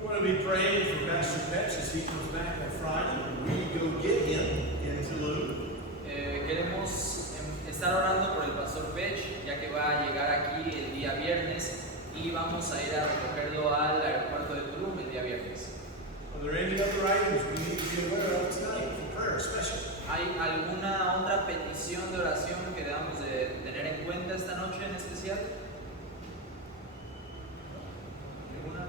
We want to be praying for Pastor Petch as he comes back on Friday. We go get him in Tulum. Queremos estar orando por el pastor Pech, ya que va a llegar aquí el día viernes y vamos a ir a recogerlo al aeropuerto de Tulum el día viernes. Are there any other items we need to be aware of tonight for prayer, especially? ¿Hay alguna otra petición de oración que debamos de tener en cuenta esta noche en especial? ¿Ninguna?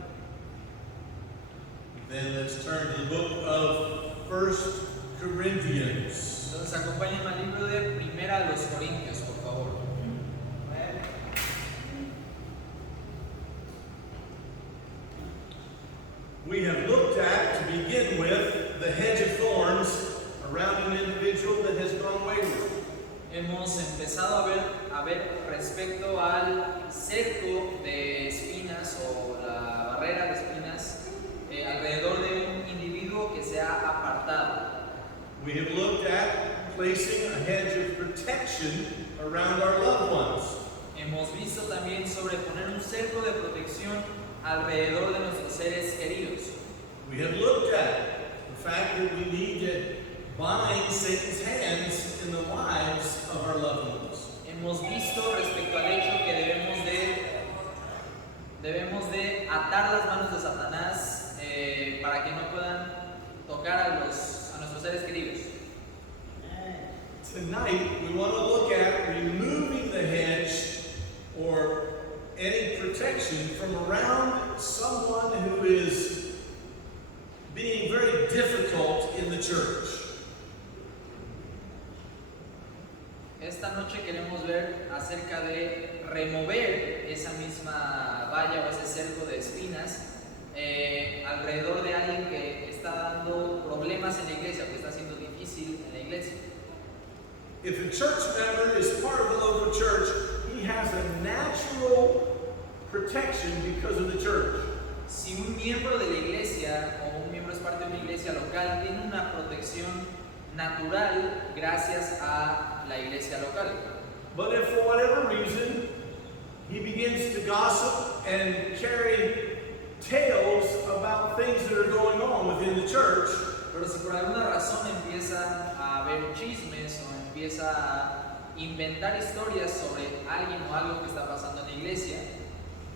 Then let's turn to the book of 1 Corinthians. Entonces acompáñenme al libro de Primera a los Corintios, por favor. We have looked at, to begin with, the hedge of thorns around an individual that has gone wayward. Hemos empezado a ver respecto al cerco de espinas o la barrera de espinas alrededor de un individuo que se ha apartado. We have looked at placing a hedge of protection around our loved ones. Hemos visto también sobre poner un cerco de protección alrededor de nuestros seres queridos. We have looked at the fact that we need to bind Satan's hands in the lives of our loved ones. Hemos visto respecto al hecho que debemos de atar las manos de Satanás para que no puedan tocar a nuestros seres queridos. Tonight, we want to look at removing the hedge or any protection from around someone who is being very difficult in the church. Esta noche queremos ver acerca de remover esa misma valla o ese cerco de espinas alrededor de alguien que está dando problemas en la iglesia, que está siendo difícil en la iglesia. If a church member is part of the local church, he has a natural protection because of the church. Si un miembro de la iglesia o un miembro es parte de una iglesia local, tiene una protección natural gracias a la iglesia local. But if for whatever reason he begins to gossip and carry tales about things that are going on within the church, Pero si por alguna razón empieza a haber chismes o empieza a inventar historias sobre alguien o algo que está pasando en la iglesia,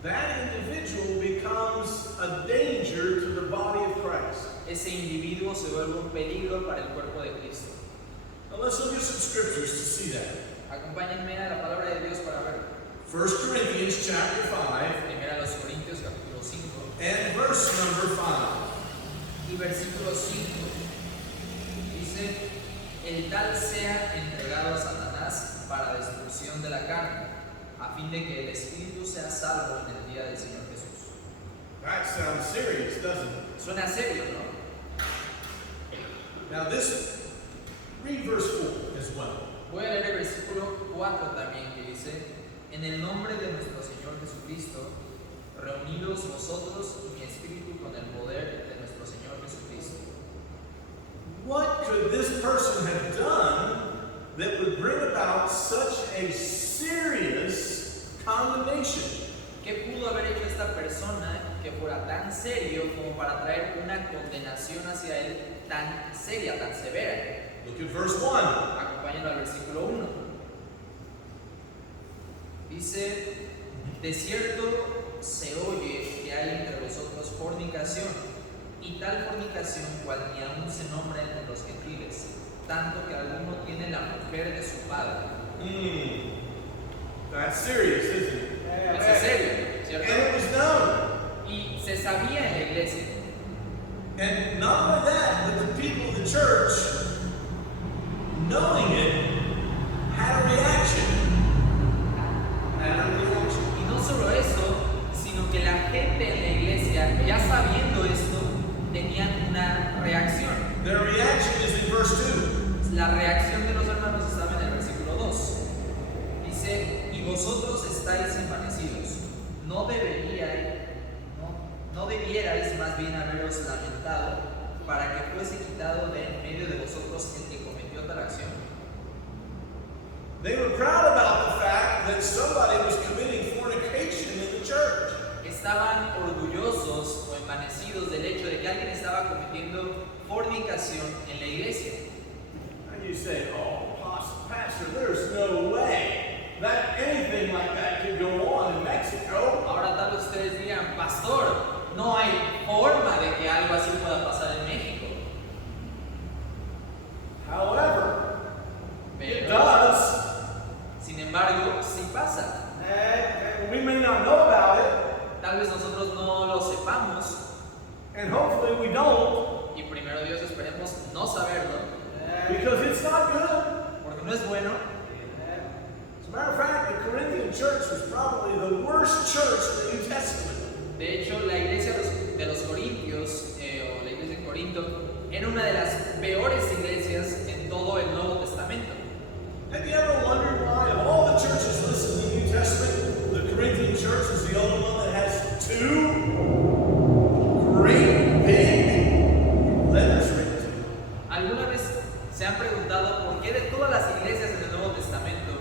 that individual becomes a danger to the body of Christ. ese individuo se vuelve un peligro para el cuerpo de Cristo. Now let's look at some scriptures to see that. Acompáñenme a la palabra de Dios para ver. 1 Corinthians chapter 5 Primera a los Corintios capítulo 5 and verse number 5. y versículo 5. Dice: el tal sea entregado a Satanás para destrucción de la carne, a fin de que el espíritu sea salvo en el día del Señor Jesús. That sounds serious, doesn't it? Suena serio, ¿no? Now read verse 4 as well. Voy a leer el versículo 4 también, que dice: en el nombre de nuestro Señor Jesucristo, reunidos vosotros y mi espíritu con el poder de nuestro Señor Jesucristo. What could this person have done that would bring about such a serious condemnation? ¿Qué pudo haber hecho esta persona que fuera tan serio como para traer una condenación hacia él tan seria, tan severa? Look at verse 1. Acompáñenlo al versículo 1. Dice: de cierto se oye que hay entre vosotros fornicación, y tal fornicación cual ni aún se nombra entre los gentiles, tanto que alguno tiene la mujer de su padre. That's serious, isn't it? Eso es serio, ¿cierto? And it was known. Y se sabía en la iglesia. And not only that, but the people of the church, knowing it, had a reaction. Y no solo eso, sino que la gente en la iglesia, ya sabiendo esto, tenían una reacción. Their reaction is in verse 2. La reacción de los hermanos estaba en el versículo 2. Dice: y vosotros estáis envanecidos. No debierais más bien haberos lamentado para que fuese quitado de en medio de vosotros el que cometió tal acción. They were proud about the fact that somebody was committing fornication in the church. Estaban orgullosos confusos o envanecidos del hecho de que alguien estaba cometiendo fornicación en la iglesia. And you say, oh, Pastor, there's no way that anything like that could go on in Mexico. Ahora tal vez ustedes digan, pastor, no hay forma de que algo así pueda pasar en México. However, it Pero, does. sin embargo, sí pasa. And we may not know about it, Tal vez nosotros no lo sepamos and hopefully we don't, y primero Dios esperemos no saberlo because it's not good. porque no es bueno. As a matter of fact, the Corinthian church was probably the worst church in the New Testament. De hecho, la iglesia de los Corintios, o la iglesia en Corinto, era una de las peores iglesias en todo el Nuevo Testamento. Have you ever wondered why, of all the churches listed in the New Testament, the Corinthian church is the only one that has two great big letters written to it? ¿Alguna vez se han preguntado por qué de todas las iglesias en el Nuevo Testamento,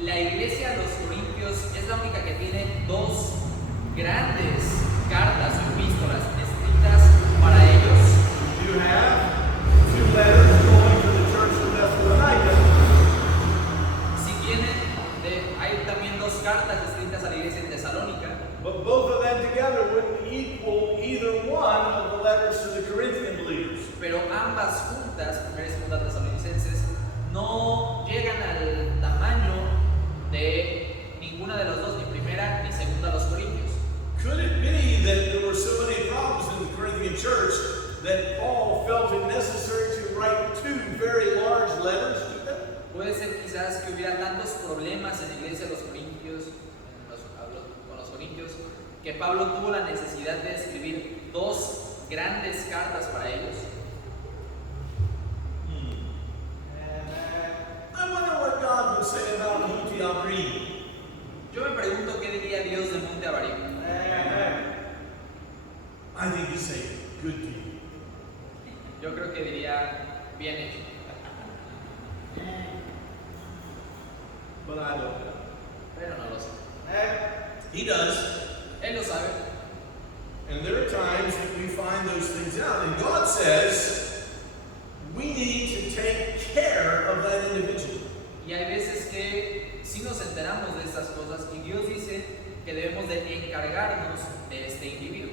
la iglesia de los Corintios es la única que tiene dos grandes cartas o epístolas escritas para ellos? You have two letters going to the church of Thessalonica. Si tienen, hay también dos cartas escritas a la iglesia en Tesalónica, But both of them together wouldn't equal either one of the letters to the Corinthian believers. pero ambas juntas, primera y segunda Tesalonicenses, no llegan al tamaño de ninguna de las dos, ni primera ni segunda a los Corintios. Could it be that there were so many problems in the Corinthian church that Paul felt it necessary to write two very large letters to them? Puede ser quizás que hubiera tantos problemas en la iglesia de los Corintios, con los Corintios, que Pablo tuvo la necesidad de escribir dos grandes cartas para ellos. I wonder what God would say about Monte Abril. Yo me pregunto qué diría Dios de Monte Abarim. I think he'd say, good deal. Yo creo que diría bien hecho. But I don't know. Pero no lo sé. He does. Él lo sabe. And there are times that we find those things out. And God says we need to take care of that individual. Y hay veces que sí nos enteramos de estas cosas y Dios dice que debemos de encargarnos de este individuo.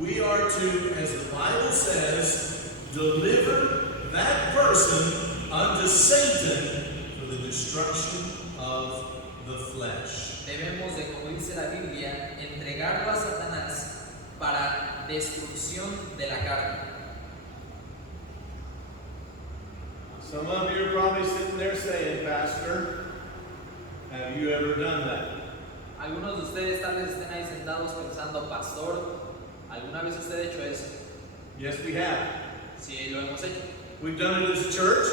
We are to, as the Bible says, deliver that person unto Satan for the destruction of the flesh. Debemos de, como dice la Biblia, entregarlo a Satanás para destrucción de la carne. Some of you are probably sitting there saying, Pastor, have you ever done that? Algunos de ustedes tal vez estén ahí sentados pensando, pastor, ¿alguna vez usted ha hecho eso? Yes, we have. Sí, lo hemos hecho. We've done it as a church.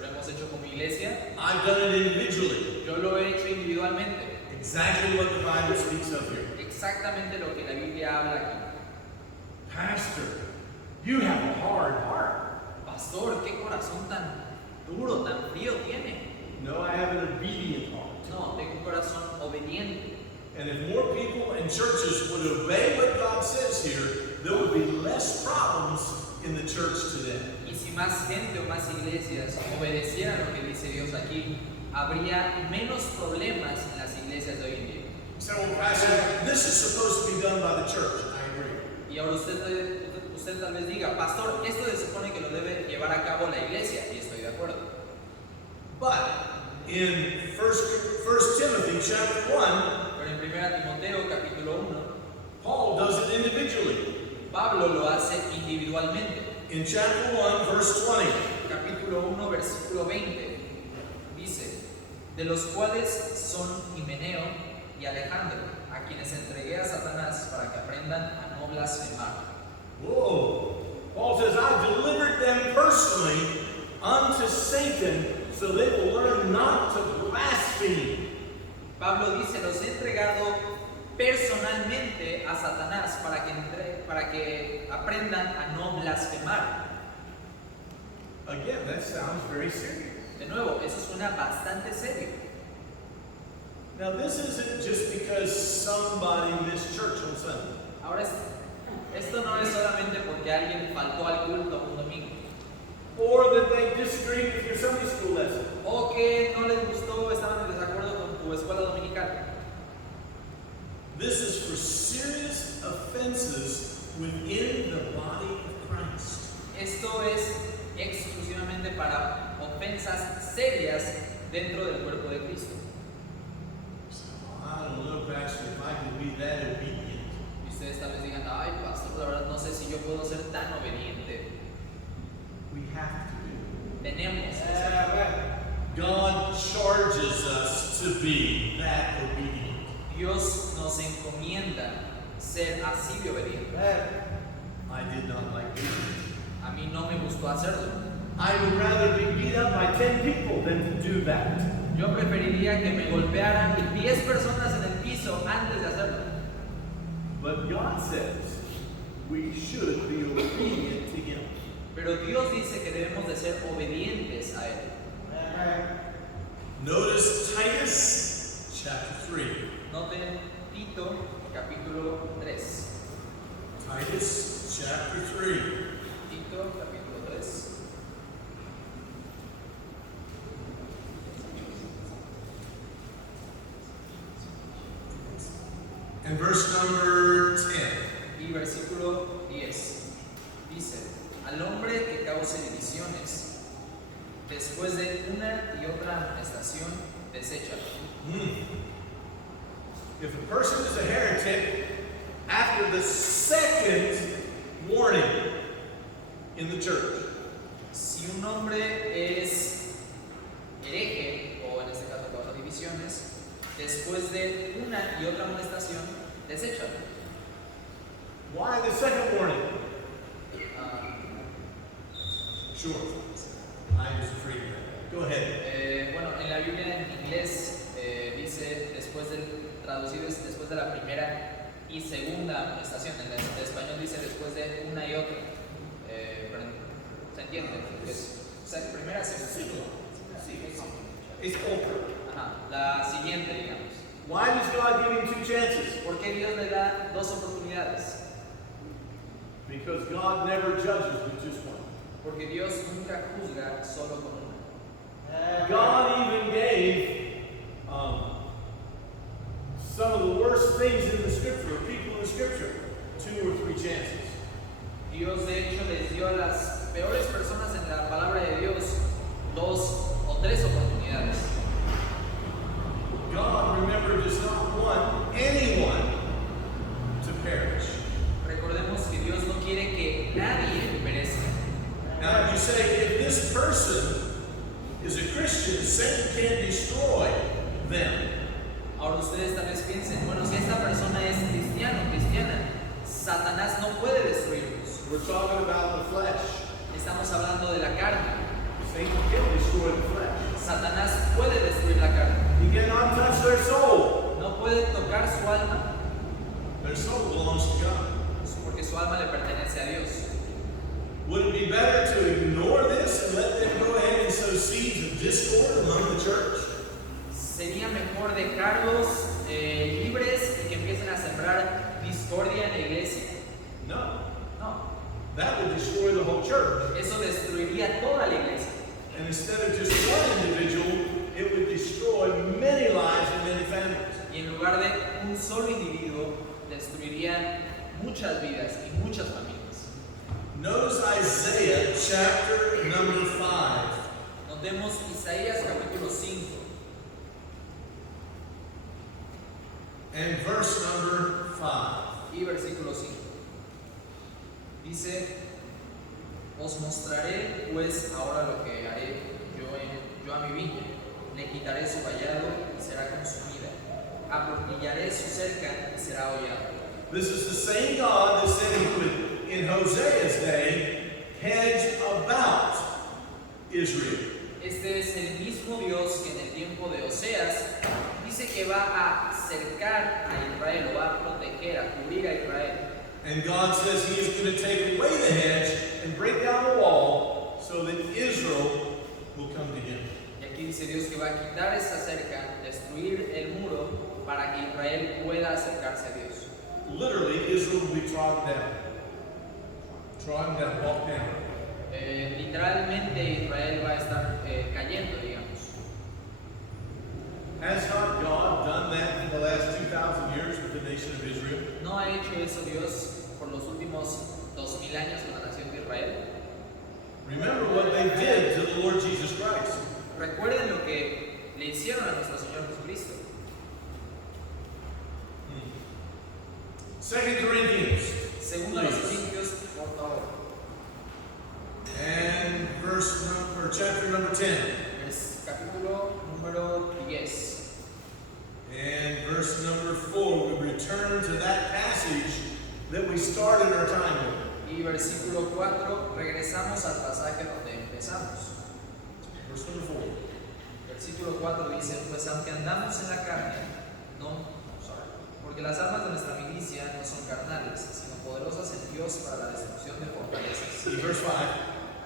Lo hemos hecho como iglesia. I've done it individually. Yo lo he hecho individualmente. Exactly what the Bible speaks of here. Exactamente lo que la Biblia habla aquí. Pastor, you have a hard heart. Pastor, ¿qué corazón tan duro, tan frío tiene? No, I have an obedient heart. No, tengo un corazón obediente. And if more people and churches would obey what God says here, there would be less problems in the church today. Y si más gente o más iglesias obedecieran lo que dice Dios aquí, habría menos problemas en las iglesias de hoy en día. So, Pastor, this is supposed to be done by the church. I agree. Y ahora usted tal vez diga, pastor, esto se supone que lo debe llevar a cabo la iglesia, y estoy de acuerdo. But in 1 Timothy chapter 1, Pero en 1 Timoteo capítulo 1, Paul does it individually. Pablo lo hace individualmente. In chapter 1, verse 20, Capítulo 1, versículo 20, dice, de los cuales son Himeneo y Alejandro, a quienes entregué a Satanás para que aprendan a no blasfemar. whoa, Paul says, I delivered them personally unto Satan so they will learn not to blaspheme. Pablo dice, los he entregado personalmente a Satanás para que aprendan a no blasfemar. Again, that sounds very serious. De nuevo, eso suena bastante serio. Now, this isn't just because somebody missed church on Sunday. Ahora, Esto no es solamente porque alguien faltó al culto un domingo, or that they disagreed with your Sunday school lesson. o que no les gustó, estaban en desacuerdo con tu escuela dominical. This is for serious offenses within the body of Christ. Esto es exclusivamente para ofensas serias dentro del cuerpo de Cristo. I don't know, Pastor, if I can be that obedient. Y ustedes tal vez digan, ay, pastor, la verdad no sé si yo puedo ser tan obediente. We have to be. Tenemos que ser. God charges us to be that obedient. Dios nos encomienda ser así de obediente. I did not like being it. A mí no me gustó hacerlo. I would rather be beat up by 10 people than to do that. Yo preferiría que me golpearan 10 personas en el piso antes de hacerlo. But God says we should be obedient to Him. Pero Dios dice que debemos de ser obedientes a Él. Notice Titus chapter 3. Noten Tito capítulo 3. Titus chapter 3. Tito capítulo 3. And verse number 10. Y versículo 10 dice: al hombre que cause divisiones, después de una y otra amonestación, deséchalo. If a person is a heretic, after the second warning in the church, Si un hombre es hereje, o en este caso causa divisiones, después de una y otra amonestación, deséchalo. why the second warning? Ah, Sure. I was afraid of that. Go ahead. bueno, en la Biblia en inglés dice traducido es después de la primera y segunda amonestación. En el español dice después de una y otra. Pero ¿se entiende? Primera, segunda. It's over. Ajá, la siguiente, digamos. Why does God give him two chances? ¿Por qué Dios le da dos oportunidades? Because God never judges with just one. Porque Dios nunca juzga solo con una. God even gave some of the worst things in the Scripture, or people in the Scripture, 2 or 3 chances. Dios de hecho les dio a las peores personas en la palabra de Dios 2 o 3 oportunidades. God, remember, does not want anyone to perish. Recordemos que Dios no quiere que nadie perezca. Now, you say, if this person is a Christian, Satan can't destroy them. Ahora ustedes tal vez piensen, bueno, si esta persona es cristiano, cristiana, Satanás no puede destruirlos. We're talking about the flesh. Estamos hablando de la carne. Satan can destroy the flesh. Satanás puede destruir la carne. He cannot touch their soul. No puede tocar su alma, Their soul belongs to God. porque su alma le pertenece a Dios. Would it be better to ignore this and let them go ahead and sow seeds of discord among the church? Sería mejor dejarlos libres y que empiecen a sembrar discordia en la iglesia. No. No, That would destroy the whole church. eso destruiría toda la iglesia. And instead of just one individual, it would destroy many lives and many families. Y en lugar de un solo individuo, destruirían muchas vidas y muchas familias. Notice Isaiah chapter number 5. Notemos Isaías capítulo 5 And verse number 5. y versículo 5. Dice: os mostraré pues ahora lo que haré yo a mi viña. Le quitaré su vallado y será consumida. Aportillaré su cerca y será hollada. This is the same God that said he would, in Hosea's day, hedge about Israel. Este es el mismo Dios que en el tiempo de Oseas dice que va a cercar a Israel, o va a proteger, a cubrir a Israel. And God says he is going to take away the hedge and break down the wall so that Israel will come to him. Y aquí dice Dios que va a quitar esa cerca, destruir el muro para que Israel pueda acercarse a Dios. Literally, Israel will be trodden down. trodden down, walked down. Literalmente Israel va a estar cayendo, digamos. Has not God done that in the last 2,000 years with the nation of Israel? ¿No ha hecho eso Dios por los últimos 2000 años con la nación de Israel? Remember what they did to the Lord Jesus Christ. Recuerden lo que le hicieron a nuestro Señor Jesucristo. 2 Corinthians. Segundo a los Corintios, por favor. And chapter number 10. Capítulo número 10. And verse number 4. We return to that passage that we started our time with. Y versículo 4, regresamos al pasaje donde empezamos. Verse number 4. Versículo 4 dice, pues aunque andamos en la carne, porque las armas de nuestra milicia no son carnales, sino poderosas en Dios para la destrucción de fortalezas. See verse 5.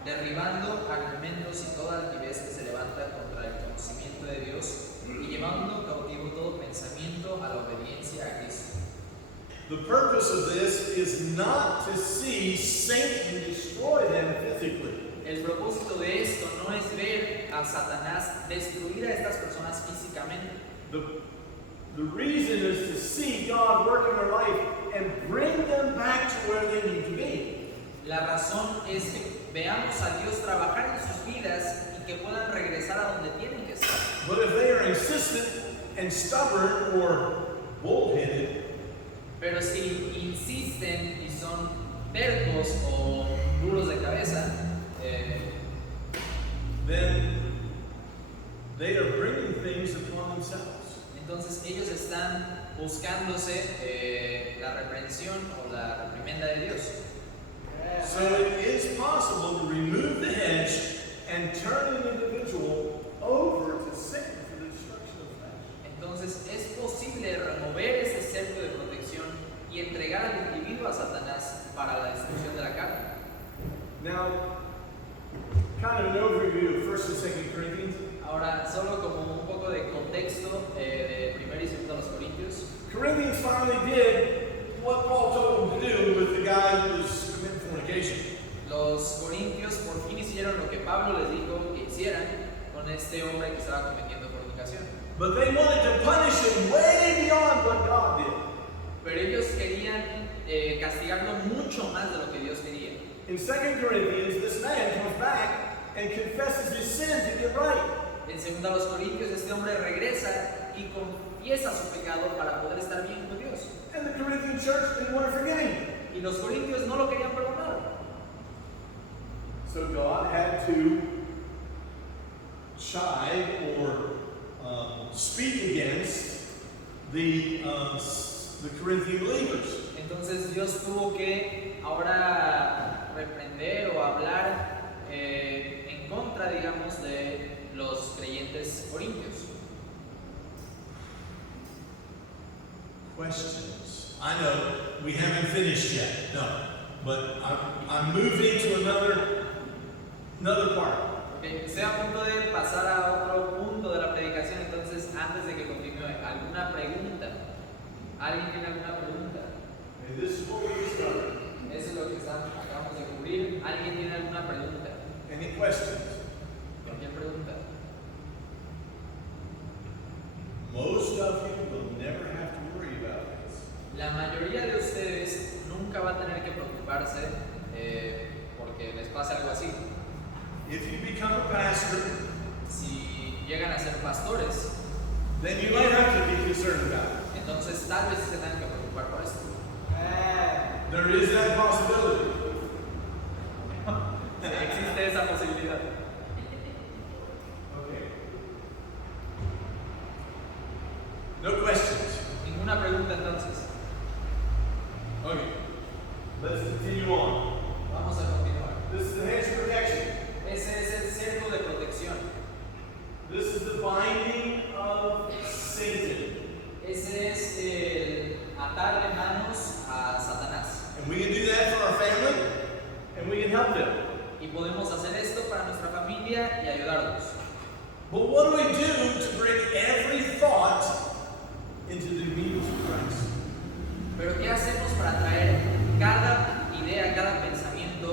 Derribando argumentos y toda altivez que se levanta contra el conocimiento de Dios y llevando cautivo todo pensamiento a la obediencia a Cristo. The purpose of this is not to see Satan destroy them physically. El propósito de esto no es ver a Satanás destruir a estas personas físicamente. The reason is to see God work in their life and bring them back to where they need to be. La razón es que veamos a Dios trabajar en sus vidas y que puedan regresar a donde tienen que estar. But if they are insistent and stubborn or bullheaded, pero si insisten y son tercos o duros de cabeza, then they are bringing things upon themselves. entonces ellos están buscándose la reprensión o la reprimenda de Dios. So it is possible to remove the hedge and turn an individual over to Satan for the destruction of the flesh. Entonces es posible remover ese cerco de protección y entregar al individuo a Satanás para la destrucción de la carne. Now, kind of an overview of 1 and 2 Corinthians. Ahora, solo como un poco de contexto de 1 y 2 a los Corintios. Corinthians finally did what Paul told them to do with the guy who was committing fornication. Los Corintios por fin hicieron lo que Pablo les dijo que hicieran con este hombre que estaba cometiendo fornicación. But they wanted to punish him way beyond what God did. Pero ellos querían castigarlo mucho más de lo que Dios quería. In 2 Corinthians, this man comes back and confesses his sin to get right. En 2 a los Corintios, este hombre regresa y confiesa su pecado para poder estar bien con Dios. And the Corinthian church didn't want to forgive him. Y los Corintios no lo querían perdonar. So God had to chide or speak against the Corinthian believers. Entonces Dios tuvo que ahora reprender o hablar en contra, digamos, de los creyentes corintios. Questions? I know we haven't finished yet. No, but I'm moving to another part. Okay. Estoy a punto de pasar a otro punto de la predicación, entonces antes de que continúe, ¿alguna pregunta? ¿Alguien tiene alguna pregunta? And this is what we started. Eso es lo que acabamos de cubrir. ¿Alguien tiene alguna pregunta? Any questions? Cualquier pregunta. Most of you will never have to worry about this. La mayoría de ustedes nunca va a tener que preocuparse porque les pase algo así. If you become a pastor, Si llegan a ser pastores, then you might have to be concerned about it. entonces tal vez se tengan que preocupar por esto. There is that possibility. Existe esa posibilidad. Okay. No questions. Ninguna pregunta entonces. Okay. Let's continue on. Vamos a continuar. This is the hedge of protection. Ese es el cerco de protección. This is the binding of Satan. Ese es el atar de manos a Satanás. And we can do that for our family, and we can help them. Y podemos hacer esto para nuestra familia y ayudarlos. But what do we do to bring every thought into the obedience of Christ? Pero ¿qué hacemos para traer cada idea, cada pensamiento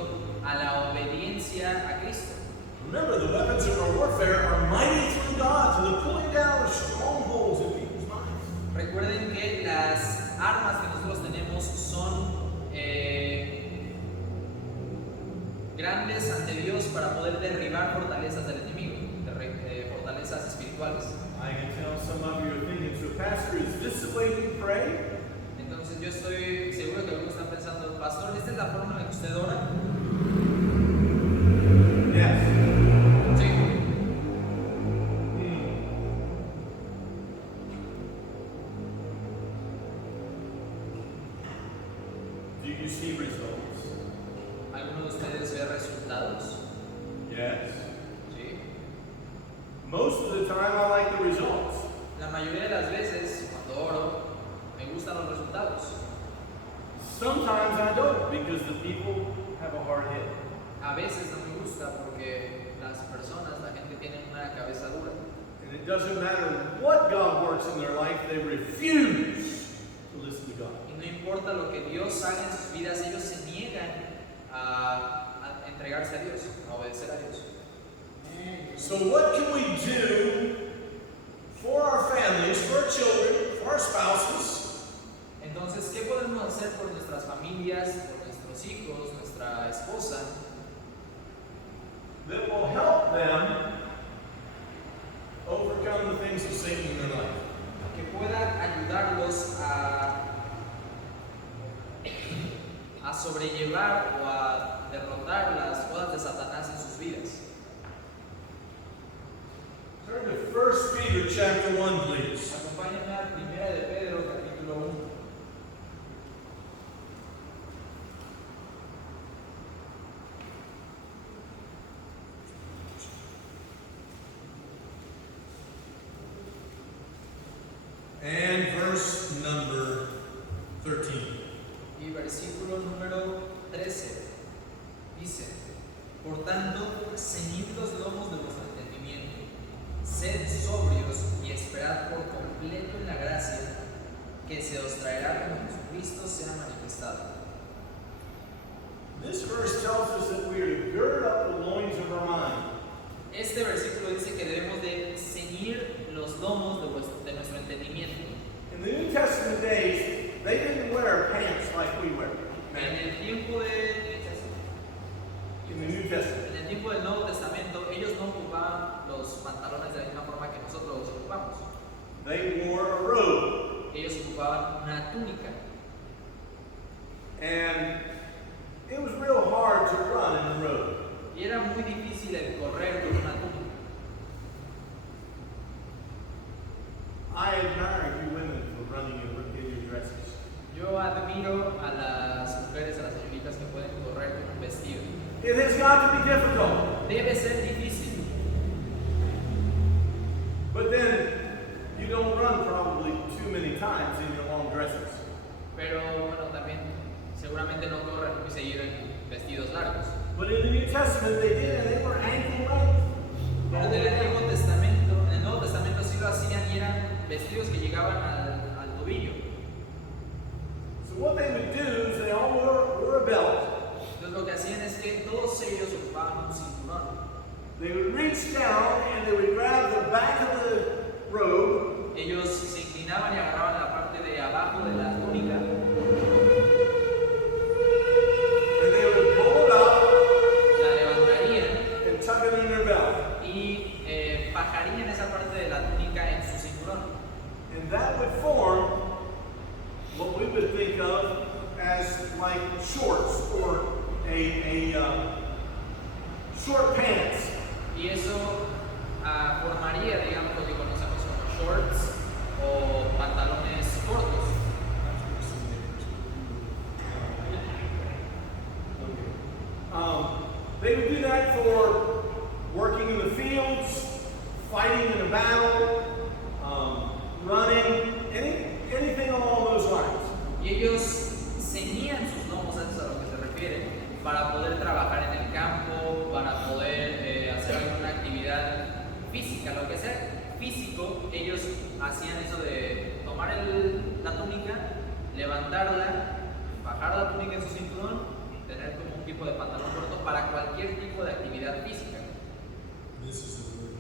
grandes ante Dios para poder derribar fortalezas del enemigo, fortalezas espirituales. I can tell some of you are thinking, so Pastor, is this the way you pray? Entonces yo estoy seguro que algunos están pensando, pastor, ¿esta es la forma en la que usted ora? Yes. Sí. Do you see results? ¿Alguno de ustedes ve resultados? Yes. Sí. Most of the time I like the results. La mayoría de las veces, cuando oro, me gustan los resultados. Sometimes I don't because the people have a hard head. A veces no me gusta porque las personas, la gente tiene una cabeza dura. And it doesn't matter what God works in their life, they refuse to listen to God. Y no importa lo que Dios haga en sus vidas, ellos se niegan a entregarse a Dios, a obedecer a Dios. So what can we do for our families, for our children, for our spouses, Entonces, ¿qué podemos hacer por nuestras familias, por nuestros hijos, nuestra esposa, that will help them overcome the things of Satan in their life? que pueda ayudarlos a sobrellevar o a derrotar las cosas de Satanás en sus vidas? Turn to 1 Peter chapter 1, please. Acompáñenme a 1 de Pedro, capítulo 1. And verse number 13. Y versículo número 13 dice: Por tanto, ceñid los lomos de vuestro entendimiento, sed sobrios y esperad por completo en la gracia que se os traerá cuando Jesucristo sea manifestado. This verse tells us that we are to gird up the loins of our mind. Este versículo dice que debemos de ceñir los lomos de nuestro entendimiento. In the New Testament days, they didn't wear pants like we wear. En el tiempo In the New Testament. en el tiempo del Nuevo Testamento, ellos no ocupaban los pantalones de la misma forma que nosotros los ocupamos. They wore a robe. Ellos ocupaban una túnica. And it was real hard to run in a robe. Y era muy difícil el correr con una túnica. I admire you women for running in your dresses. Yo admiro a las mujeres, a las señoritas que pueden correr con un vestido. It has got to be difficult. Debe ser difícil, But then you don't run probably too many times in your long dresses. pero bueno, también seguramente no corren muy seguido en vestidos largos. But in the New Testament they did, and they were ankle length. Pero en el Nuevo Testamento sí lo hacían y eran vestidos que llegaban al tobillo. So what they would do is they all wore a belt. Entonces lo que hacían es que todos ellos ocupaban un cinturón. They would reach down and they would grab the back of the robe. Ellos se inclinaban y agarraban la parte de abajo de la túnica. And they would pull it up La levantarían and tuck it in their belt. y fajarían esa parte de la túnica en su cinturón. And that would form what we would think of as like shorts or a short pants. Y eso formaría, digamos, lo que conocemos como shorts o pantalones cortos. They would do that for working in the fields, fighting in a battle, running, anything along those lines. Y ellos ceñían sus lomos, eso es a lo que se refiere, para poder trabajar en el campo, para poder hacer alguna actividad física, lo que sea físico. Ellos hacían eso de tomar la túnica, levantarla, bajar la túnica en su cinturón y tener como un tipo de pantalón corto para cualquier tipo de actividad física. This is the word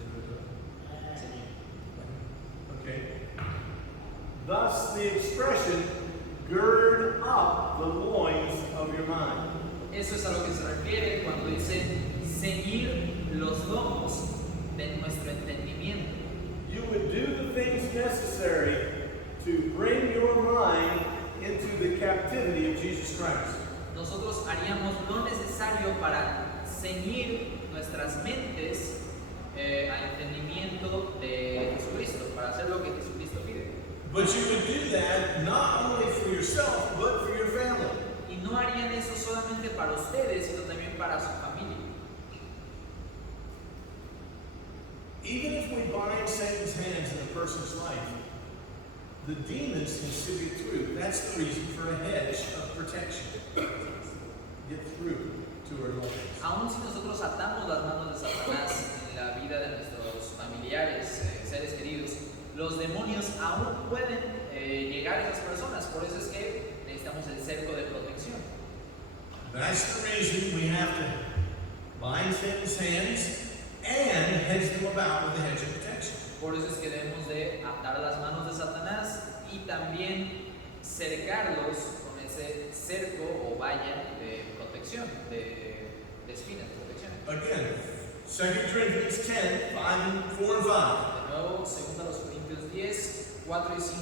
okay. Thus the expression, gird up the loins of your mind. Eso es a lo que se refiere cuando dice ceñir los lomos de nuestro entendimiento. You would do the things necessary to bring your mind into the captivity of Jesus Christ. Nosotros haríamos lo necesario para ceñir nuestras mentes al entendimiento de Jesucristo, para hacer lo que Jesucristo pide. But you would do that not only for yourself, but for your family. Y no harían eso solamente para ustedes, sino también para su familia. Even if we bind Satan's hands in a person's life, the demons can still get through. That's the reason for a hedge of protection. Get through to our lives. Aun si nosotros atamos las manos de Satanás en la vida de nuestros familiares, seres queridos, los demonios aún pueden llegar a esas personas. Por eso es que necesitamos el cerco de protección. That's the reason we have to bind Satan's hands and hedge them about with a hedge of protection. Por eso es que debemos de atar las manos de Satanás y también cercarlos con ese cerco o valla de protección, de espinas de protección. Again, 2 Corinthians 10, 4 and 5. De nuevo, 2 Corintios 10, 4 y 5.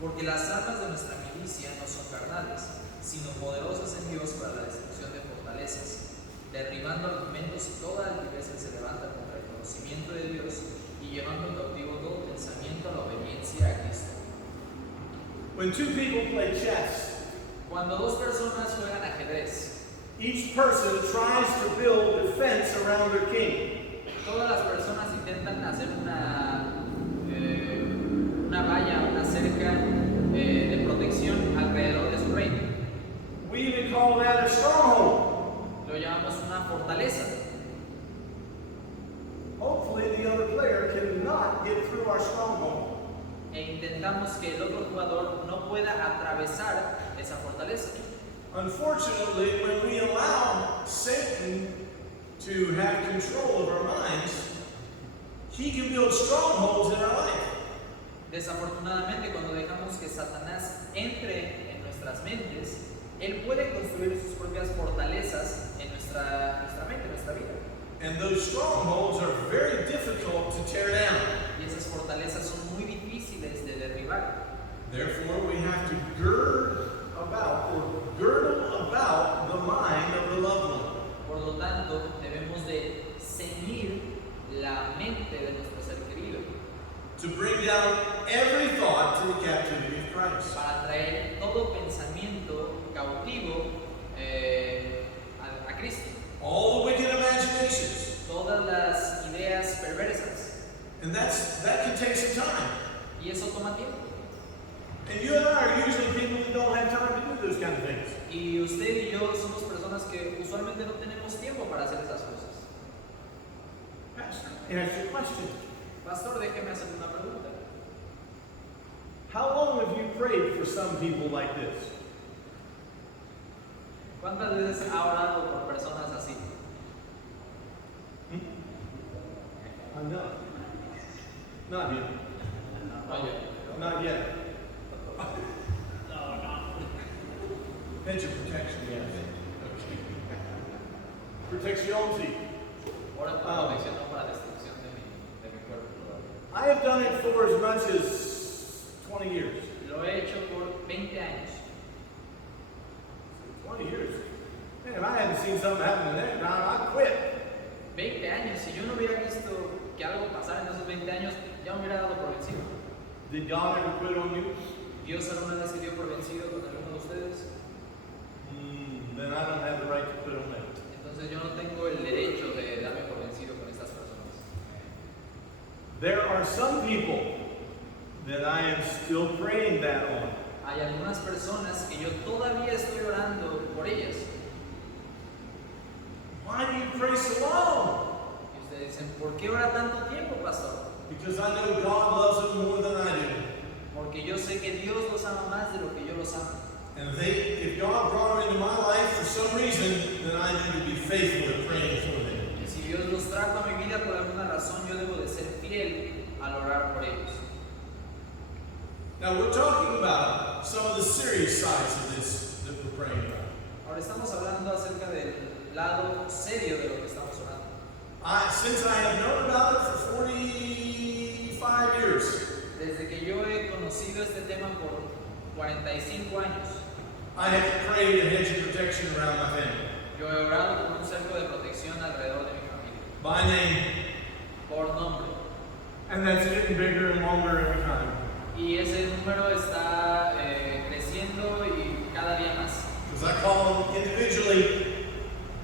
Porque las armas de nuestra milicia no son carnales, sino poderosas en Dios para la destrucción de fortalezas, derribando argumentos y toda altivez que se levanta contra el conocimiento de Dios y llevando cautivo todo pensamiento a la obediencia a Cristo. When two people play chess, Cuando dos personas juegan ajedrez, each person tries to build defense around their king. todas las personas intentan hacer una valla, una cerca de protección alrededor de su reino. We even call that a stronghold. Lo llamamos una fortaleza. Hopefully the other player cannot get through our stronghold. E intentamos que el otro jugador no pueda atravesar esa fortaleza. Unfortunately, when we allow Satan to have control of our minds, he can build strongholds in our life. Desafortunadamente, cuando dejamos que Satanás entre en nuestras mentes, él puede construir sus propias fortalezas en nuestra mente, en nuestra vida. And those strongholds are very difficult to tear down. Y esas fortalezas son muy difíciles de derribar. Therefore, we have to girdle about the mind of the loved one. Por lo tanto, debemos de ceñir la mente de nuestro ser querido To bring down every thought to the captivity of Christ. para traer todo pensamiento cautivo a Cristo. All the wicked imaginations. Todas las ideas perversas. And that can take some time. Y eso toma tiempo. And you and I are usually people that don't have time to do those kind of things. Y usted y yo somos personas que usualmente no tenemos tiempo para hacer esas cosas. Pastor, ask you a question. Pastor, déjeme hacer una pregunta. How long have you prayed for some people like this? ¿Cuántas veces ha orado por personas así? I know. Not yet. Not yet. Hedge of protection, yes. Protección, sí. Ora por protección, no para destrucción de mi cuerpo. I have done it for as much as 20 years. Lo he hecho por 20 años. 20 years? Man, if I hadn't seen something happen in that time, I'd quit. 20 años. Si yo no hubiera visto que algo pasara en esos 20 años, ya me hubiera dado por vencido. Did God ever quit on you? ¿Dios alguna vez se dio por vencido con alguno de ustedes? Then I don't have the right to quit on them. Entonces yo no tengo el derecho de darme por vencido con estas personas. There are some people that I am still praying that on. Hay algunas personas que yo todavía estoy orando por ellas. Why do you pray so long? Y ustedes dicen, ¿por qué ora tanto tiempo, pastor? Because I know God loves them more than I do. Porque yo sé que Dios los ama más de lo que yo los amo. And if God brought them into my life for some reason, then I need to be faithful at praying for them. Y si Dios los trajo a mi vida por alguna razón, yo debo de ser fiel al orar por ellos. Now we're talking about some of the serious sides of this that we're praying about. Ahora estamos hablando acerca de lado serio de lo que estamos orando. Since I have known about it for 45 years, Desde que yo he conocido este tema por 45 años, I have prayed a hedge of protection around my family. yo he orado por un cerco de protección alrededor de mi familia, By name. por nombre. And that's getting bigger and longer every time. Y ese número está creciendo y cada día más. Because I call them individually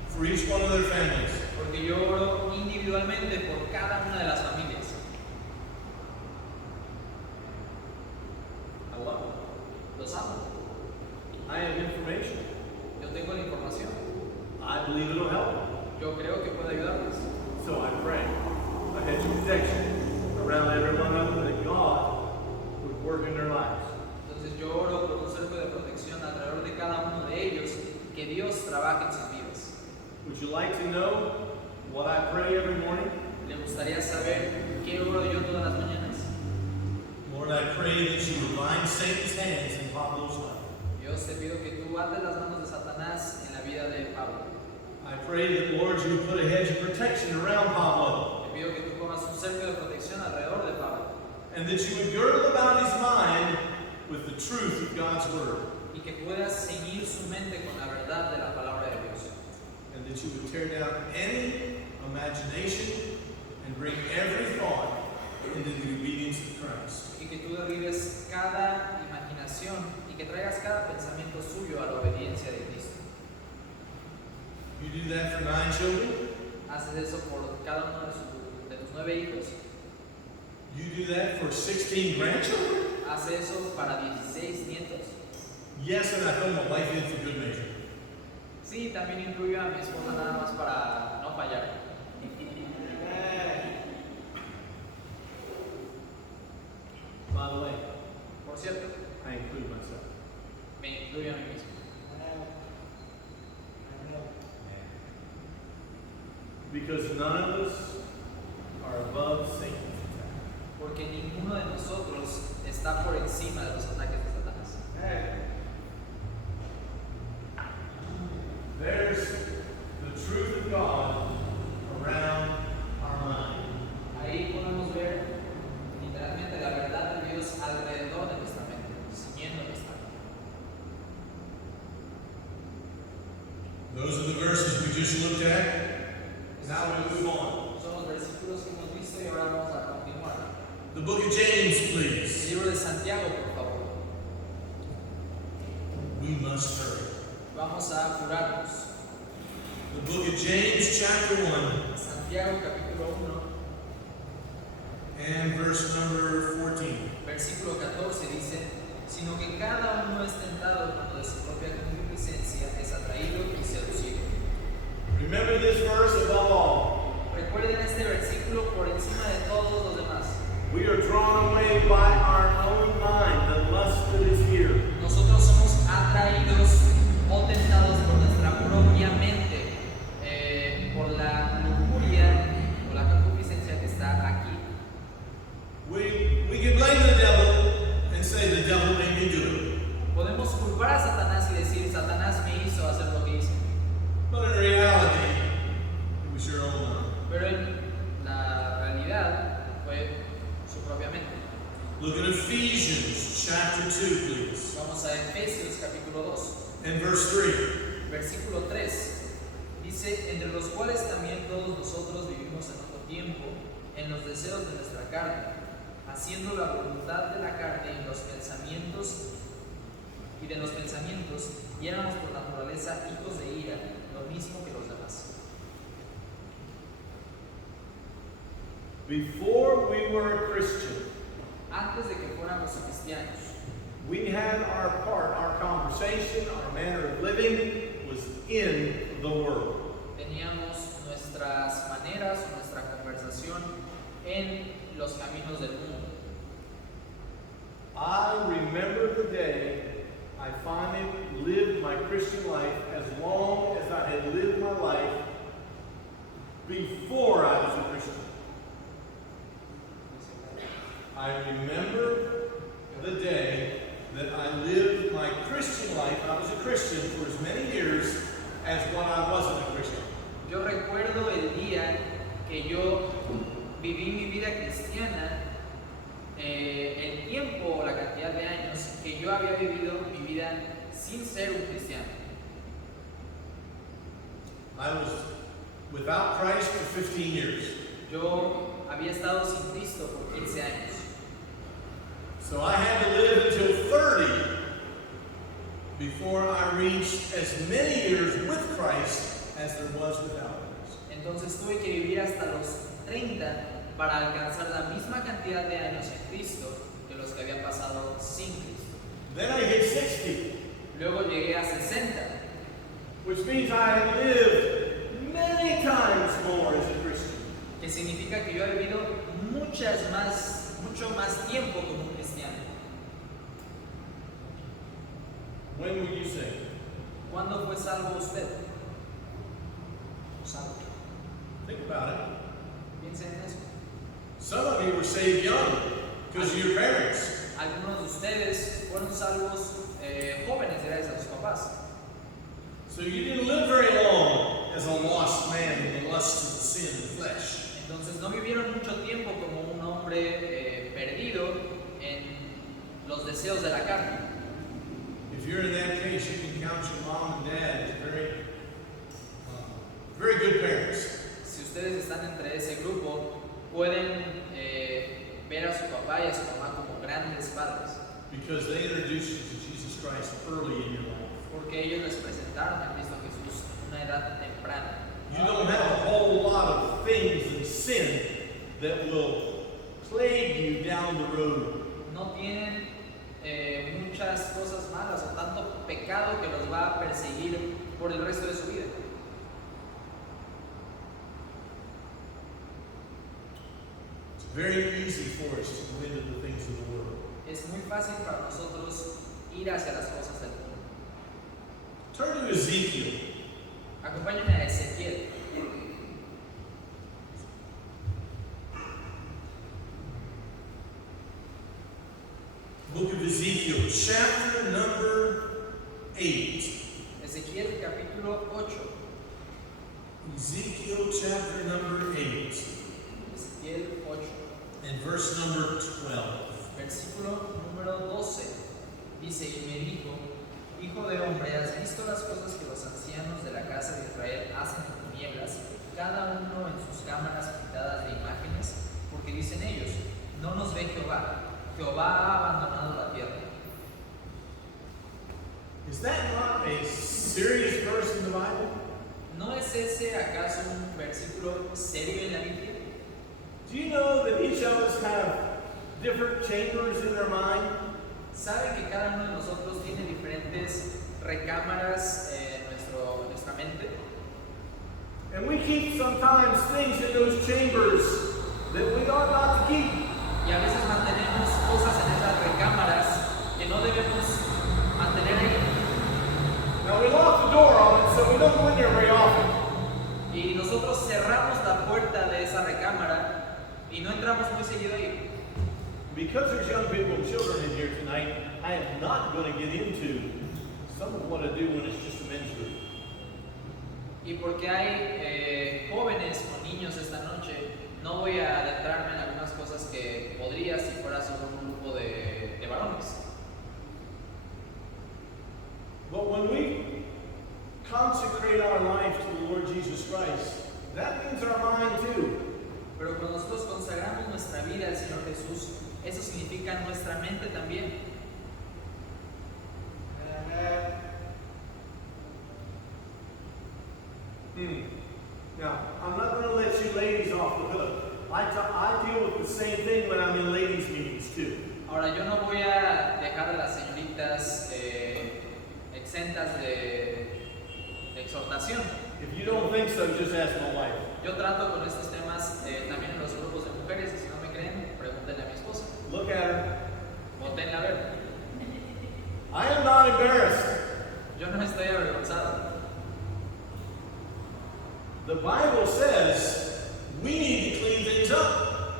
for each one of their families. Porque yo oro individualmente por cada una de las familias. I love them. Los amo. I have information. Yo tengo la información. I believe it'll help them. Yo creo que puede ayudarles. So I pray a hedge of protection around every one of them that God would work in their lives. Entonces yo oro por un cerco de protección alrededor de cada uno de ellos, que Dios trabaje en sus vidas. Would you like to know what I pray every morning? ¿Le gustaría saber qué oro yo todas las mañanas? Lord, I pray that you would bind Satan's hands in Pablo's life. Dios, te pido que tú ates las manos de Satanás en la vida de Pablo. I pray that, Lord, you would put a hedge of protection around Pablo, Te pido que tú pongas un cerco de protección alrededor de Pablo and that you would girdle about his mind with the truth of God's word, y que puedas ceñir su mente con la verdad de la palabra de Dios. and that you would tear down any imagination and bring every thought into the obedience of Christ. Y que tú derribes cada imaginación y que traigas cada pensamiento suyo a la obediencia de Cristo. You do that for 9 children. Haces eso por cada uno de tus 9 hijos. You do that for 16 grandchildren. Hace eso para 16 nietos. Yes, and I throw my wife in for good measure. Sí, también incluyo a mi esposa nada más para no fallar. By the way, Por cierto, I include myself. me incluyo a mí mismo. Because none of us are above Satan's attack. Porque ninguno de nosotros está por encima de los ataques de Satanás. There's the truth of God around our mind. Ahí podemos ver literalmente la verdad de Dios alrededor de nuestra mente, ciñendo nuestra mente. Those are the verses we just looked at. Now we move on. Son los versículos que hemos visto y ahora vamos a continuar. The book of James, El please. libro de Santiago, por favor. We must hurry. Vamos a apurarnos. The book of James, chapter 1, Santiago capítulo 1, and verse number 14. versículo 14 dice, sino que cada uno es tentado cuando de su propia concupiscencia es atraído y seducido. Remember this verse above all. Recuerden este versículo por encima de todos los demás. We are drawn away by our own mind, the lust that is here. Nosotros somos atraídos o tentados por nuestra propia mente, por la lujuria o la concupiscencia que está aquí. We can blame the devil and say the devil made me do it. Podemos culpar a Satanás y decir, Satanás me hizo hacer lo que hice. But in reality, it was your own mind. Pero en la realidad fue su propia mente. Look at Ephesians chapter 2, please, Vamos a Efesios capítulo 2, and verse 3. versículo 3. Dice, entre los cuales también todos nosotros vivimos en otro tiempo, en los deseos de nuestra carne, haciendo la voluntad de la carne y los pensamientos, y éramos por naturaleza hijos de ira, lo mismo que los demás. Before we were a Christian, Antes de que fuéramos cristianos, we had our part, our conversation, our manner of living was in the world. teníamos nuestras maneras, nuestra conversación en los caminos del mundo. I remember the day I finally lived my Christian life as long as I had lived my life before I was a Christian. I remember the day that I lived my Christian life. I was a Christian for as many years as when I wasn't a Christian. I was without Christ for 15 years. Yo había estado sin Cristo por 15 años. So I had to live until 30 before I reached as many years with Christ as there was without Christ. Entonces tuve que vivir hasta los 30 para alcanzar la misma cantidad de años en Cristo que los que había pasado sin Cristo. Then I hit 60, Luego llegué a 60, which means I had lived many times more as a Christian. que significa que yo he vivido mucho más tiempo como un cristiano. When would you say? ¿Cuándo fue salvo usted? ¿Salvo? Think about it. Piensen en eso. Some of you were saved young because of your parents. Algunos de ustedes fueron salvos jóvenes gracias a sus papás. So you didn't live very long as a lost man in the lust of the sin and flesh. Entonces no vivieron mucho tiempo como un hombre perdido en los deseos de la carne. If you're in that case, you can count your mom and dad as very good parents. Si ustedes están entre ese grupo, pueden ver a su papá y a su mamá como grandes padres, Because they introduced you to Jesus Christ early in your life. porque ellos les presentaron a Cristo Jesús en una edad temprana. You don't have a whole lot of things in sin that will plague you down the road. No tienen muchas cosas malas o tanto pecado que los va a perseguir por el resto de su vida. It's very easy for us to go into the things of the world. Es muy fácil para nosotros ir hacia las cosas del mundo. Turn to Ezekiel. Acompáñenme a Ezequiel. Book of Ezekiel, chapter number 8. Ezequiel capítulo 8. Ezekiel chapter number 8 Ezequiel 8. and verse number 12. Versículo número 12. Dice, y me dijo, hijo de hombre, ¿has visto las cosas que los ancianos de la casa de Israel hacen en tinieblas, cada uno en sus cámaras pintadas de imágenes? Porque dicen ellos, no nos ve Jehová, Jehová ha abandonado la tierra. Is that not a serious verse in the Bible? ¿No es ese acaso un versículo serio en la Biblia? Do you know that each of us have different chambers in their mind? ¿Saben que cada uno de nosotros tiene diferentes recámaras en nuestra mente? And we keep sometimes things in those chambers that we ought not to keep. Y a veces mantenemos cosas en esas recámaras que no debemos mantener ahí. Now we lock the door on it so we don't go in there very often. Y nosotros cerramos la puerta de esa recámara y no entramos muy seguido ahí. Because there's young people and children in here tonight, I am not going to get into some of what I do when it's just a men's group. Y porque hay jóvenes o niños esta noche, no voy a adentrarme en algunas cosas que podría si fuera solo un grupo de varones. But when we consecrate our life to the Lord Jesus Christ, that means our mind too. Pero cuando nosotros consagramos nuestra vida al Señor Jesús, eso significa nuestra mente también. Now, I'm not going to let you ladies off the hook. I deal with the same thing when I'm in ladies' meetings too. Ahora, yo no voy a dejar a las señoritas exentas de exhortación. If you don't think so, just ask my wife. Yo trato con estos temas también en los grupos de mujeres, y si no me creen, pregúntenle a mi esposa. Look at her. Voltéenla a ver. I am not embarrassed. Yo no estoy avergonzado. The Bible says we need to clean things up.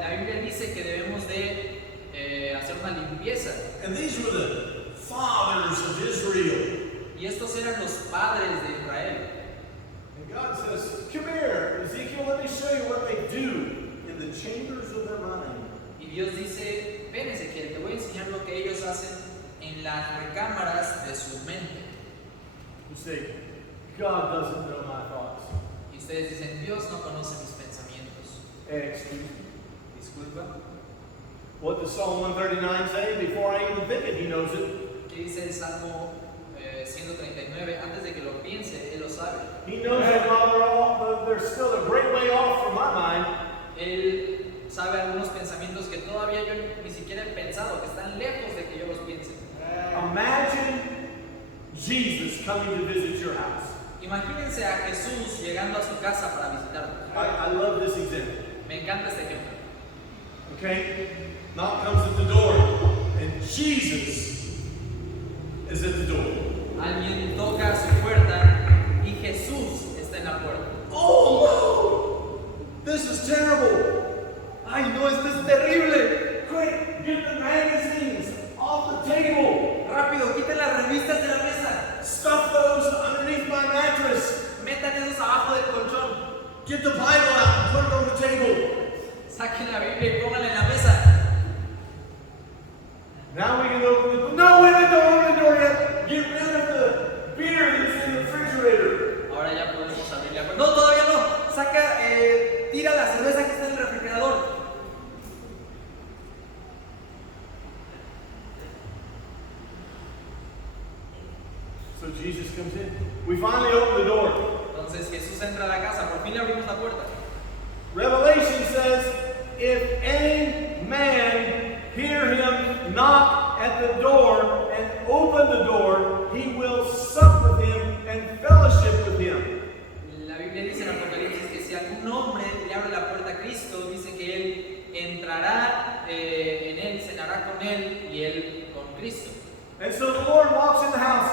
La Biblia dice que debemos de hacer una limpieza. And these were the fathers of Israel. Y estos eran los padres de Israel. And God says, come here, Ezekiel, let me show you what they do in the chambers of their mind. Y Dios dice, ven Ezequiel, te voy a enseñar lo que ellos hacen en las recámaras de su mente. You say, God doesn't know my thoughts. Y ustedes dicen, Dios no conoce mis pensamientos. Excuse me. Disculpa. What does Psalm 139 say? Before I even think it, he knows it. ¿Qué dice el Salmo 139? Antes de que lo piense, Él lo sabe. He knows that while they're still a great way off from my mind. Él sabe algunos pensamientos que todavía yo ni siquiera he pensado, que están lejos de que yo los piense. Imagine Jesus coming to visit your house. Imagínense a Jesús llegando a su casa para visitarnos. I love this example. Me encanta este ejemplo. Okay? Knock comes at the door, and Jesus is at the door. Alguien toca a su puerta y Jesús está en la puerta. Oh no! This is terrible! ¡Ay, no, esto es terrible! Quick, get the magazines off the table! ¡Rápido, quiten las revistas de la mesa! Stuff those underneath my mattress! ¡Metan esos abajo del colchón! Get the Bible out and put it on the table! Saquen la Biblia y pónganla en la mesa. Now we can open the door. No, wait, don't open the door yet! Get rid of the beer that's in the refrigerator! Ahora ya podemos abrir la puerta. ¡No, todavía no! Saca, tira la cerveza que está en el refrigerador. So Jesus comes in. We finally open the door. Entonces Jesús entra a la casa, por fin le abrimos la puerta. Revelation says, if any man hear him knock at the door and open the door, he will sup with him and fellowship with him. La Biblia dice en Apocalipsis que si algún hombre le abre la puerta a Cristo, dice que él entrará en él, cenará con él y él con Cristo. And so the Lord walks in the house.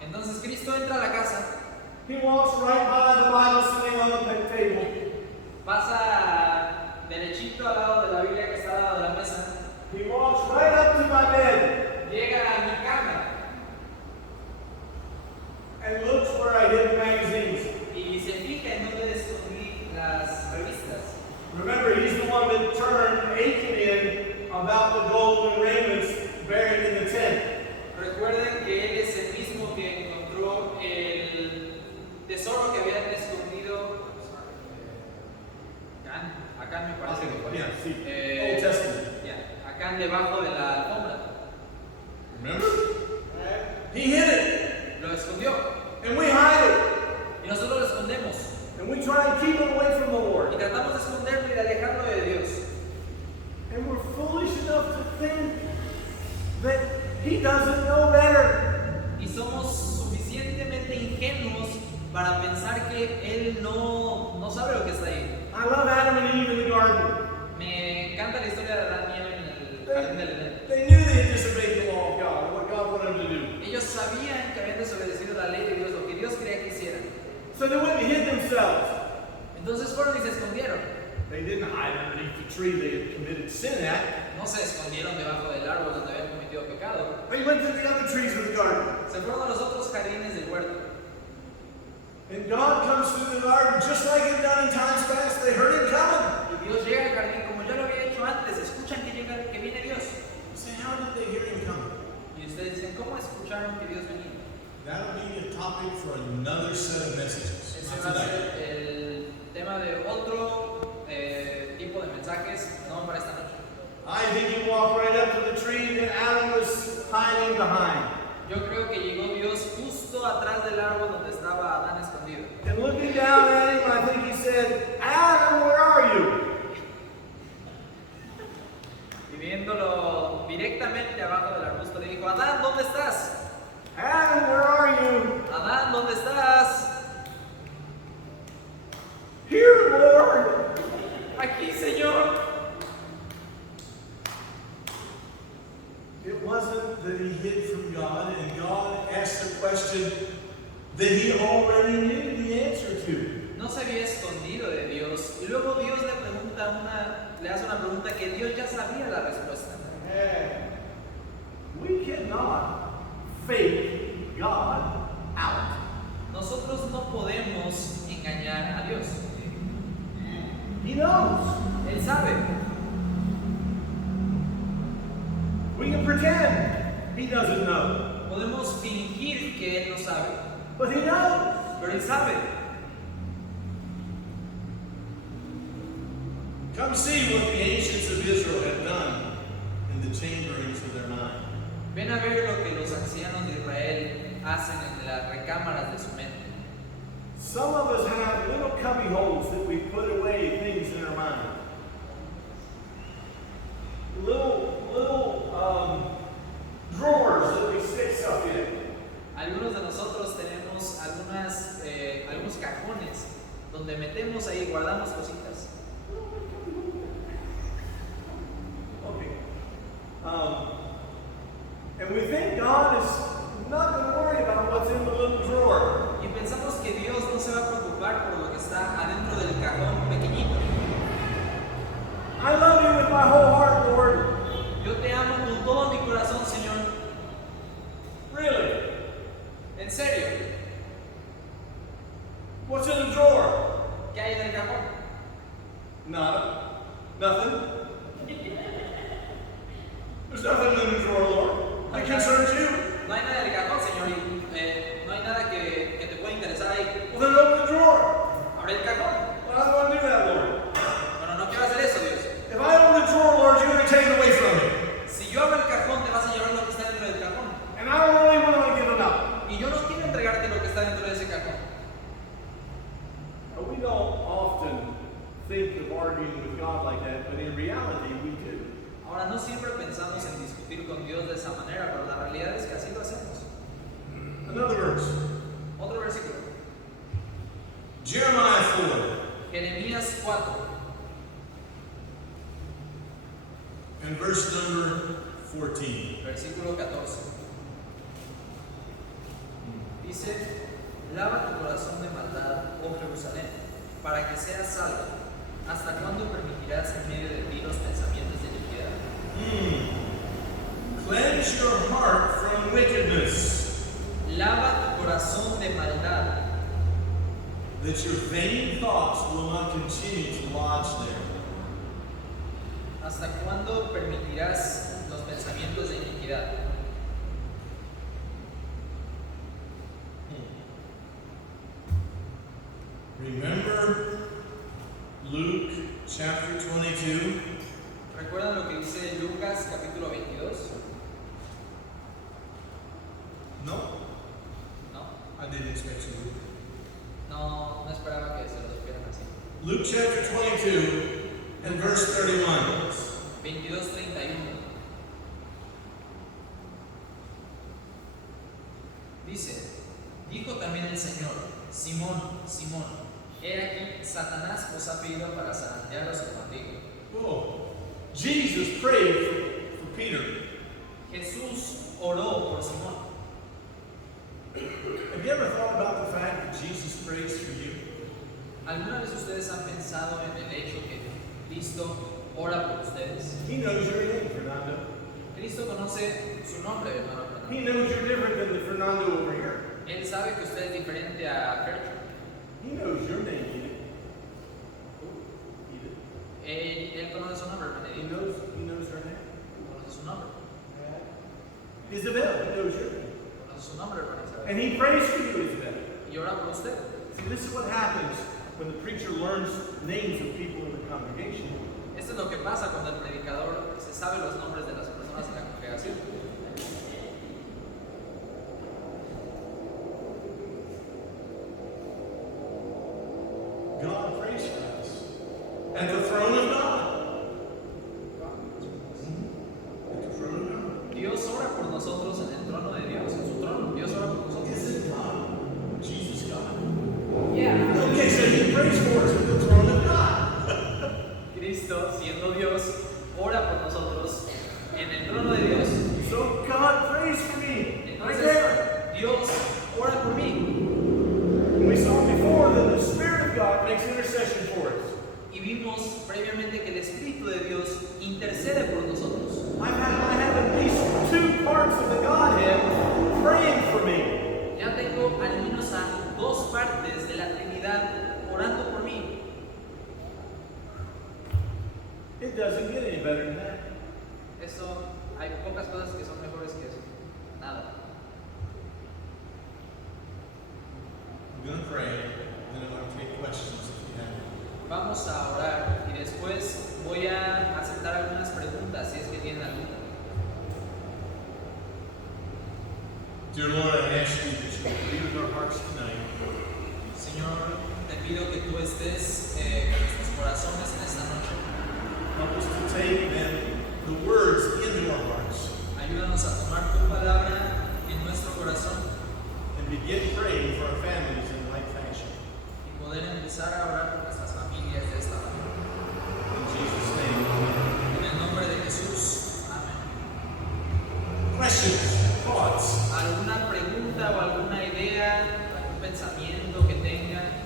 Entonces Cristo entra a la casa, He walks right by the Bible sitting on the table. pasa derechito al lado de la Biblia que está al lado de la mesa, He walks right up to my bed llega a mi cama and looks where I hid the magazines. y se fija en dónde escondí las revistas. Remember, he's the one that turned Achan in about the golden raiments buried in the tent. Recuerden que él es el mismo que encontró el tesoro que habían escondido acá me parece que fue. Yeah, sí. Old Testament. Acá debajo de la alfombra. Remember? He hid it. Lo escondió. And we hide it. Y nosotros lo escondemos. And we try and keep it away from the Y Lord. tratamos de esconderlo y de alejarlo de Dios. And we're foolish enough to think that He doesn't know better. Y somos suficientemente ingenuos para pensar que Él no sabe lo que está ahí. I love Adam and Eve in the garden. Me encanta la historia de Adán y Eva en el jardín del Edén. They knew they had disobeyed the law of God, what God wanted them to do. Ellos sabían que habían desobedecido la ley de Dios, lo que Dios quería que hicieran. So they went and hid themselves. Entonces fueron y se escondieron. They didn't hide underneath the tree they had committed sin at. No se escondieron debajo del árbol donde habían cometido pecado. They went to the other trees of the garden. Se fueron a los otros jardines del huerto. And God comes through the garden just like He'd done in times past. They heard Him coming. Y Dios llega al jardín como ya lo había hecho antes. Escuchan que viene Dios. You say, how did they hear Him coming? Y ustedes dicen, ¿cómo escucharon que Dios venía? That'll be a topic for another set of messages. Ese Not va a tonight. ser el tema de otro tipo de mensajes, no para esta noche. I think He walked right up to the tree that Adam was hiding behind. Yo creo que llegó Dios justo atrás del árbol donde estaba Adán escondido. And looking down at him, I think He said, Adam, where are you? Y viéndolo directamente abajo del arbusto le dijo, Adán, ¿dónde estás? Adam, where are you? Adán, ¿dónde estás? Here, Lord. Aquí, Señor. It wasn't that he hid from God and God asked a question that he already knew the answer to. No se había escondido de Dios. Y luego Dios le hace una pregunta que Dios ya sabía la respuesta. We cannot fake God out. Nosotros no podemos engañar a Dios. He knows. Él sabe. We can pretend he doesn't know, Podemos fingir que Él no sabe. but he knows. pero Él sabe. Come see what the ancients of Israel have done in the chamberings of their mind. Ven a ver lo que los ancianos de Israel hacen en las recámaras de su mente. Some of us have little cubby holes that we put away things in our mind. Little drawers that we stick stuff in. Algunos de nosotros tenemos algunos cajones donde metemos ahí, guardamos cositas. Okay. And we think God is not going to worry about what's in the little drawer. Y pensamos que Dios no se va a preocupar por lo que está adentro del cajón pequeñito. I love you with my whole heart, Lord. Yo te amo con todo mi corazón, Señor. Really? En serio, What's in the drawer? ¿qué hay en el cajón? Nada. Nothing. There's nothing in the drawer, Lord. It concerns you. No hay nada en el cajón, Señor, y no hay nada que te pueda interesar ahí. Well, then open the drawer. Abre el cajón. Well, I don't want to do that, Lord. Bueno, no quiero hacer eso, Dios. If I open the drawer, Lord, you're going to take it away from me. Si yo abro el cajón, te vas a llevar lo que está dentro del cajón. And I don't really want to give it up. Y yo no quiero entregarte lo que está dentro de ese cajón. We don't often think of arguing with God like that, but in reality, we do. Ahora, no siempre pensamos en discutir con Dios de esa manera, pero la realidad es que así lo hacemos. Another verse. Otro versículo. Jeremiah 4 Jeremías 4, and verse number 14. versículo 14. Dice, lava tu corazón de maldad, oh Jerusalén, para que seas salvo. ¿Hasta cuándo permitirás en medio de ti los pensamientos de iniquidad? Cleanse your heart from wickedness, Lava tu corazón de maldad, that your vain thoughts will not continue to lodge there. ¿hasta cuándo permitirás los pensamientos de iniquidad? Remember Luke chapter 22? ¿Recuerdan lo que dice Lucas capítulo 22? No, No, I didn't expect you to. no esperaba que se lo supieran así. Luke chapter 22 and verse 31. 22:31. Dice, dijo también el Señor, Simón, Simón, he aquí, Satanás os ha pedido para zarandearos como trigo. Oh, Jesus prayed for Peter. Jesús oró por Simón. Have you ever thought about the fact that Jesus prays for you? ¿Alguna vez ustedes han pensado en el hecho que Cristo ora por ustedes? He knows your name, Fernando. Cristo conoce su nombre, hermano Fernando. He knows you're different than the Fernando over here. Él sabe que usted es diferente a Fercho. He knows your name, Edith. Edith. Él conoce su nombre, hermano. He Edith. knows her name. Conoce su nombre. Isabel, he knows your name. Conoce su nombre, hermano Isabel. And he prays for you, Isabel. Y ora por usted. See, this is what happens when the preacher learns names of people in the congregation. Esto es lo que pasa cuando el predicador se sabe los nombres de las personas en la congregación. God prays for us at the throne of God. At the throne of God. Dios ora por nosotros en el trono de Dios, en su trono. Dios ora por nosotros. Isn't God Jesus God? Yeah. Okay, so he prays for us at the throne of God. Cristo, siendo Dios, ora por nosotros en el trono de Dios. So God prays for me. Right Entonces, there. Dios ora por mí. And we saw before that the Spirit of God makes intercession for us. Y vimos previamente que el Espíritu de Dios intercede por nosotros. I have at least two parts of the Godhead praying for me. Ya tengo al menos a dos partes de la Trinidad orando por mí. It doesn't get any better than that. Eso, hay pocas cosas que son mejores que eso. Nada. I'm going to pray, and then I'm going to take questions if you have any. Vamos a orar y después voy a aceptar algunas preguntas si es que tienen alguna. Dear Lord, I ask you that you will be with our hearts tonight. Señor, te pido que tú estés con nuestros corazones en esta noche. Help us to take then the words into our hearts Ayúdanos a tomar tu palabra en nuestro corazón and begin praying for our families in like fashion. y poder empezar a orar por nuestras familias de esta manera. In Jesus' name, amen. En el nombre de Jesús. Amén. Questions, thoughts? ¿Alguna pregunta o alguna idea, algún pensamiento que tengan?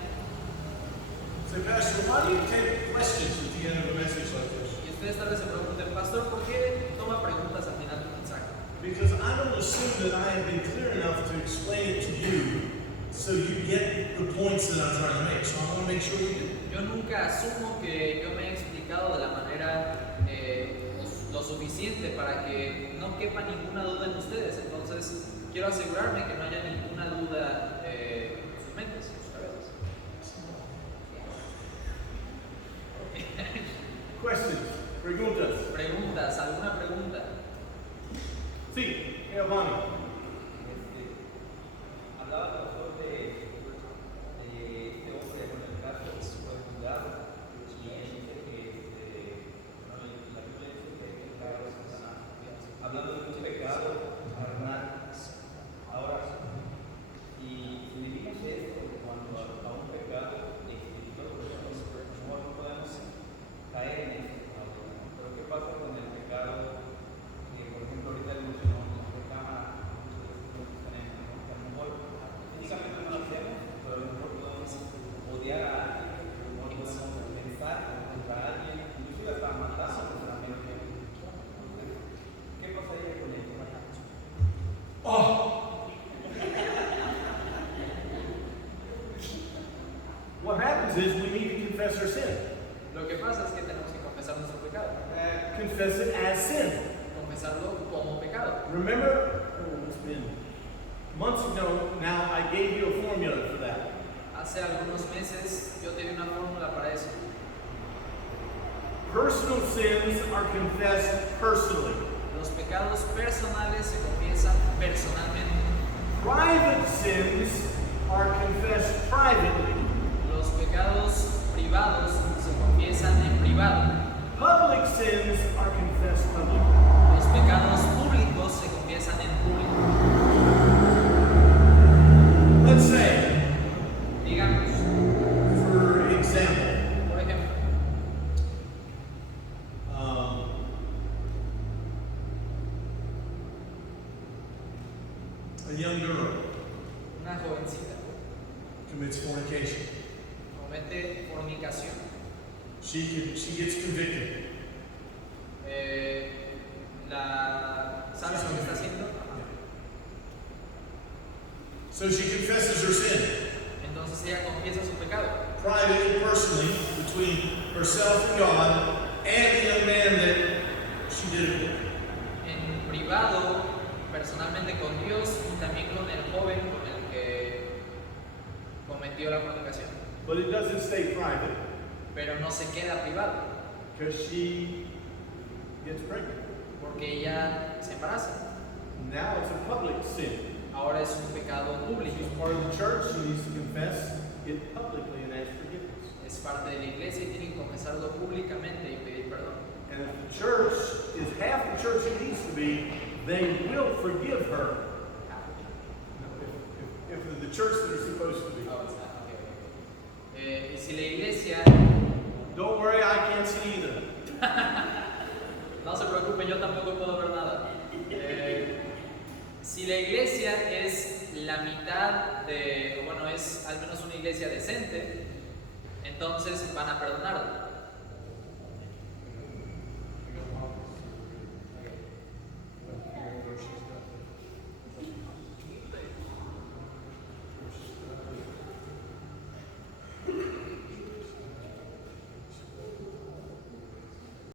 Say, Pastor, why do you take questions at the end of a message like this? Y ustedes tal vez se pregunten, Pastor, ¿por qué toma preguntas al final de un mensaje? Because I don't assume that I have been clear enough to explain it to you so you get the points that I'm trying to make. So I want to make sure we do. Yo nunca asumo que yo me he explicado de la manera lo suficiente para que no quepa ninguna duda en ustedes. Entonces, quiero asegurarme que no haya ninguna duda en sus mentes, en sus cabezas. Questions, preguntas. Preguntas, ¿alguna pregunta? Sí, Giovanni. Hablaba el pastor de este hombre con el caso fue juzgado y él dice que la Biblia dice que hay pecados hablando de un pecado carnal. Ahora, si dividimos esto cuando a un pecado espiritual, no podemos caer en esto. Pero ¿qué pasa con el pecado? Por ejemplo, ahorita el mencionó la cámara, a lo mejor físicamente no lo hacemos, pero a lo mejor podemos odiar a alguien, a lo mejor podemos pensar contra alguien, inclusive hasta matar a nuestra mente. ¿Qué pasaría con esto? Oh! What happens is we need to confess our sin. Lo que pasa es que tenemos que confesar nuestro pecado. Confess it as sin. Confesarlo como pecado. Remember, it's been months ago now, I gave you a formula for that. Hace algunos meses yo tenía una fórmula para eso. Personal sins are confessed personally. Los pecados personales se confiesan personalmente. Private sins are confessed privately. Los pecados privados se confiesan en privado. Public sins are confessed publicly. Los pecados públicos se confiesan en público. Let's say, Digamos, for example, por ejemplo, a young girl una jovencita commits fornication. comete fornicación. She gets convicted. ¿Sabes lo que está haciendo? So she confesses her sin, Entonces ella confiesa su pecado. privately, personally, between herself and God, and the young man that she did it with. En privado, personalmente con Dios y también con el joven con el que cometió la fornicación. But it doesn't stay private, Pero no se queda privado, because she gets pregnant. porque ella se embaraza. Now it's a public sin. Ahora es un pecado público. She's part of the church, she needs to confess it publicly and ask forgiveness. Es parte de la iglesia y tiene que confesarlo públicamente y pedir perdón. And if the church is half the church it needs to be, they will forgive her. If the church that they're supposed to be. Oh, it's not. Okay. Y si la iglesia, Don't worry, I can't see either. no se preocupen, yo tampoco puedo ver nada. Si la iglesia es la mitad de, bueno, es al menos una iglesia decente, entonces van a perdonarlo.